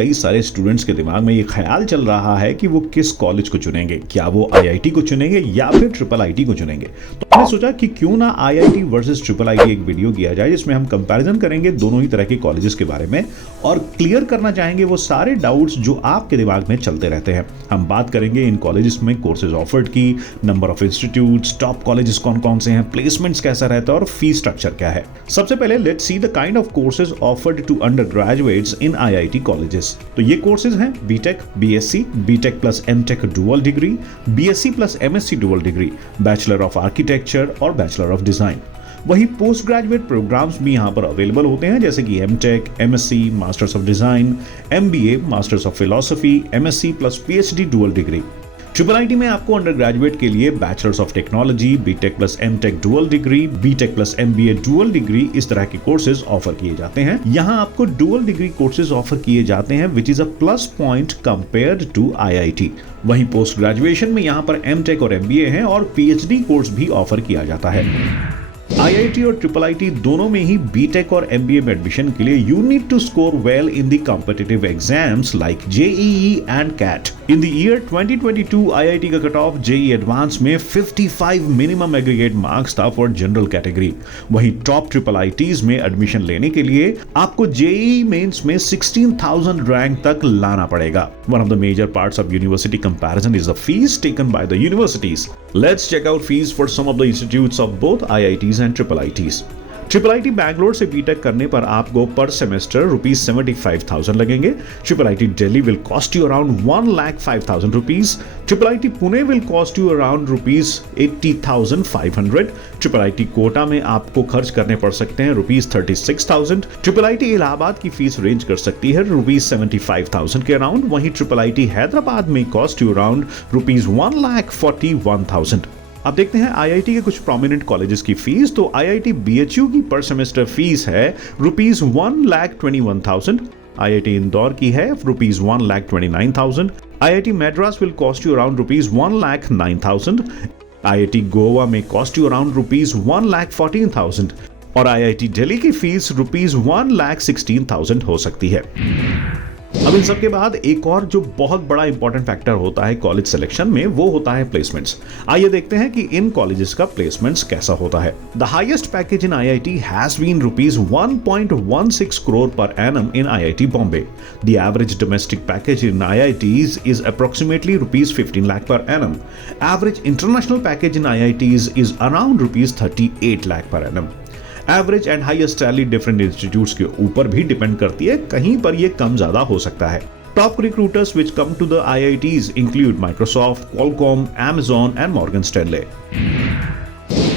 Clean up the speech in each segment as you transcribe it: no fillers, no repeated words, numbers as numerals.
कई सारे स्टूडेंट्स के दिमाग में ये ख्याल चल रहा है कि वो किस कॉलेज को चुनेंगे, क्या वो आईआईटी को चुनेंगे या फिर ट्रिपल आईटी को चुनेंगे। तो हमने सोचा कि क्यों ना आईआईटी वर्सेस ट्रिपल आईटी एक वीडियो किया जाए जिसमें हम कंपैरिजन करेंगे दोनों ही तरह के कॉलेजेस के बारे में और क्लियर करना चाहेंगे वो सारे डाउट्स जो आपके दिमाग में चलते रहते हैं। हम बात करेंगे इन कॉलेजेस में कोर्सेज ऑफर्ड की, number of institutes, top colleges कौन कौन से हैं, प्लेसमेंट्स कैसा रहता है और फीस स्ट्रक्चर क्या है। सबसे पहले let's see the kind of courses offered to undergraduates in IIT colleges. तो ये कोर्सेज हैं BTech, BSc, BTech plus MTech dual degree, BSc plus MSc dual degree, bachelor of architecture और bachelor of design. वही postgraduate programs भी यहाँ पर available होते हैं जैसे कि MTech, MSc, masters of design, MBA, masters of philosophy, MSc plus PhD dual degree. Triple IT में आपको अंडर ग्रेजुएट के लिए bachelors of technology, BTech plus MTech dual degree, BTech plus MBA dual degree, इस तरह के courses offer किए जाते हैं। यहाँ आपको डुअल डिग्री कोर्सेज ऑफर किए जाते हैं which is a plus point compared to IIT. वहीं पोस्ट ग्रेजुएशन में यहाँ पर एमटेक और एमबीए हैं और पीएचडी कोर्स भी ऑफर किया जाता है। आईआईटी और ट्रिपल आईटी दोनों में ही बीटेक और एमबीए में एडमिशन के लिए you need to score well in the competitive exams like JEE and CAT. In the year 2022 IIT का कट ऑफ जेईई एडवांस में 55 मिनिमम एग्रीगेट मार्क्स था फॉर जनरल कैटेगरी। वहीं टॉप ट्रिपल आईटीज में admission लेने के लिए आपको JEE mains में 16,000 रैंक तक लाना पड़ेगा। One of the major parts of university comparison is the fees taken by the universities. Let's check out fees for some of the institutes of both IITs and triple ITs. Triple IT Bangalore से BTech करने पर आपको per semester ₹75,000 लगेंगे। Triple IT Delhi will cost you around 1,05,000 rupees. Triple IT Pune will cost you around ₹80,500। Triple IT Kota में आपको खर्च करने पड़ सकते हैं ₹36,000। ट्रिपल आईटी इलाहाबाद की फीस रेंज कर सकती है ₹75,000 के अराउंड। वहीं ट्रिपल आईटी हैदराबाद में कॉस्ट यू अराउंड ₹1,41,000। अब देखते हैं आईआईटी के कुछ प्रोमिनेंट कॉलेजेस की फीस। तो आईआईटी बीएचयू की पर सेमेस्टर फीस है ₹1,21,000। आईआईटी इंदौर की है ₹1,29,000। IIT Madras will cost you around ₹1,09,000। IIT Goa में कॉस्ट यू अराउंड ₹1,14,000 और आईआईटी दिल्ली की फीस ₹1,16,000 हो सकती है। अब इन सब के बाद एक और जो बहुत बड़ा इंपॉर्टेंट फैक्टर होता है कॉलेज सिलेक्शन में वो होता है प्लेसमेंट्स। आइए देखते हैं कि इन कॉलेजेस का प्लेसमेंट्स कैसा होता है। The highest package in IIT has been ₹1.16 crore per annum in IIT Bombay. The average domestic package in IITs is approximately ₹15 lakh per annum. Average international package in IITs is around ₹38 lakh per annum. Average and highest salary different institutes के ऊपर भी depend करती है, कहीं पर ये कम ज्यादा हो सकता है। Top recruiters which come to the IITs include Microsoft, Qualcomm, Amazon and Morgan Stanley.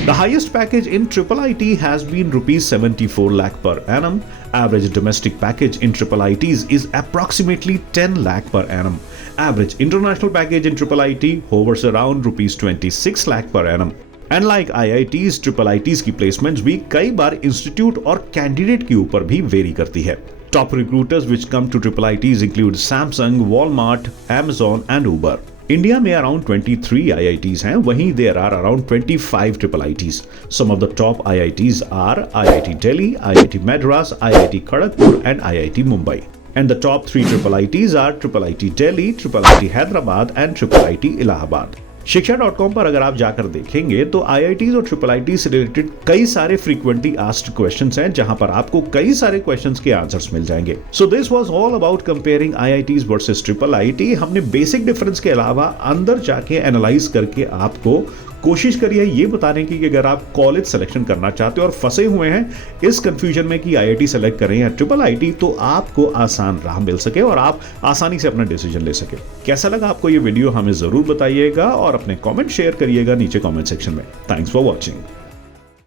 The highest package in Triple IT has been ₹74 lakh per annum. Average domestic package in Triple ITs is approximately 10 lakh per annum. Average international package in Triple IT hovers around ₹26 lakh per annum. And like IITs, triple ITs की placements भी कई बार institute और candidate के ऊपर भी vary करती है। Top recruiters which come to triple ITs include Samsung, Walmart, Amazon and Uber. India में अराउंड 23 IITs हैं, वहीं there are around 25 triple ITs. Some of the top IITs are IIT Delhi, IIT Madras, IIT Kharagpur and IIT Mumbai. And the top 3 triple ITs are Triple IT Delhi, Triple IT Hyderabad and Triple IT Allahabad. शिक्षा.com पर अगर आप जाकर देखेंगे तो IITs और triple IT से related कई सारे फ्रीक्वेंटली आस्क्ड क्वेश्चंस हैं जहां पर आपको कई सारे क्वेश्चंस के आंसर्स मिल जाएंगे। So this was all about comparing IITs versus triple IT. हमने बेसिक डिफरेंस के अलावा अंदर जाके एनालाइज करके आपको कोशिश करिए ये बताने की कि अगर आप कॉलेज सिलेक्शन करना चाहते हो और फंसे हुए हैं इस कंफ्यूजन में कि आईआईटी सेलेक्ट करें या ट्रिपल आईटी, तो आपको आसान राह मिल सके और आप आसानी से अपना डिसीजन ले सके। कैसा लगा आपको ये वीडियो हमें जरूर बताइएगा और अपने कमेंट शेयर करिएगा नीचे कमेंट सेक्शन में। Thanks for watching.